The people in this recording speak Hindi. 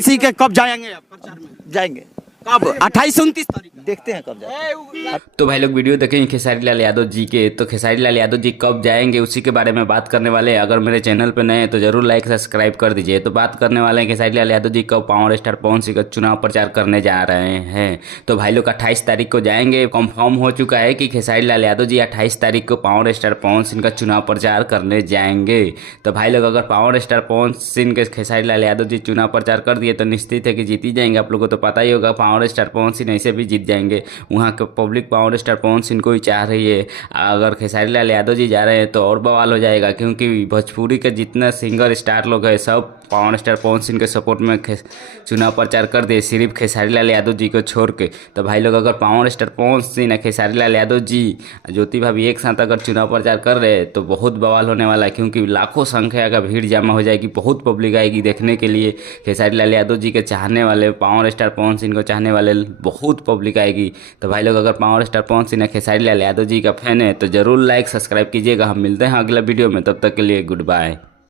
सी के कब जाएंगे आप प्रचार में? जाएंगे, कब? 28-29 तारीख को। देखते हैं कब जाते हैं। तो भाई लोग वीडियो देखेंगे खेसारी लाल यादव जी के, तो खेसारी लाल यादव जी कब जाएंगे उसी के बारे में बात करने वाले हैं। अगर मेरे चैनल पे नए हैं तो जरूर लाइक सब्सक्राइब कर दीजिए। तो बात करने वाले हैं खेसारी लाल यादव जी कब पावर स्टार पवन सिंह का चुनाव प्रचार करने जा रहे हैं। तो भाई लोग 28 तारीख को जाएंगे। कंफर्म हो चुका है कि खेसारी लाल यादव जी 28 तारीख को पावर स्टार पवन सिंह का चुनाव प्रचार करने जाएंगे। तो भाई लोग अगर पावर स्टार पवन सिंह के खेसारी लाल यादव जी चुनाव प्रचार कर दिए तो निश्चित है कि जीत ही जाएंगे। आप लोगों को तो पता ही होगा पावर स्टार पवन सिंह ऐसे भी जीत जाएंगे। वहाँ के public power star Pawan Singh को ही चाह रही है। अगर खेसारी लाल यादव जी जा रहे हैं तो और बवाल हो जाएगा, क्योंकि भोजपुरी के जितना सिंगर स्टार लोग हैं सब पावर स्टार पवन सिंह के सपोर्ट में चुनाव प्रचार कर दिए, सिर्फ खेसारी लाल यादव जी को छोड़ के। तो भाई लोग अगर पावर स्टार पवन सिंह खेसारी लाल यादव जी ज्योति भाभी एक साथ अगर चुनाव प्रचार कर रहे हैं तो बहुत बवाल होने वाला है, क्योंकि लाखों संख्या का भीड़ जमा हो जाएगी। बहुत पब्लिक आएगी देखने के लिए खेसारी लाल यादव जी के चाहने वाले, पावर स्टार पवन सिंह को चाहने वाले बहुत पब्लिक आएगी। तो भाई लोग अगर पावर स्टार पवन सिंह खेसारी लाल यादव जी का फैन है तो जरूर लाइक सब्सक्राइब कीजिएगा। हम मिलते हैं अगला वीडियो में, तब तक के लिए गुड बाय।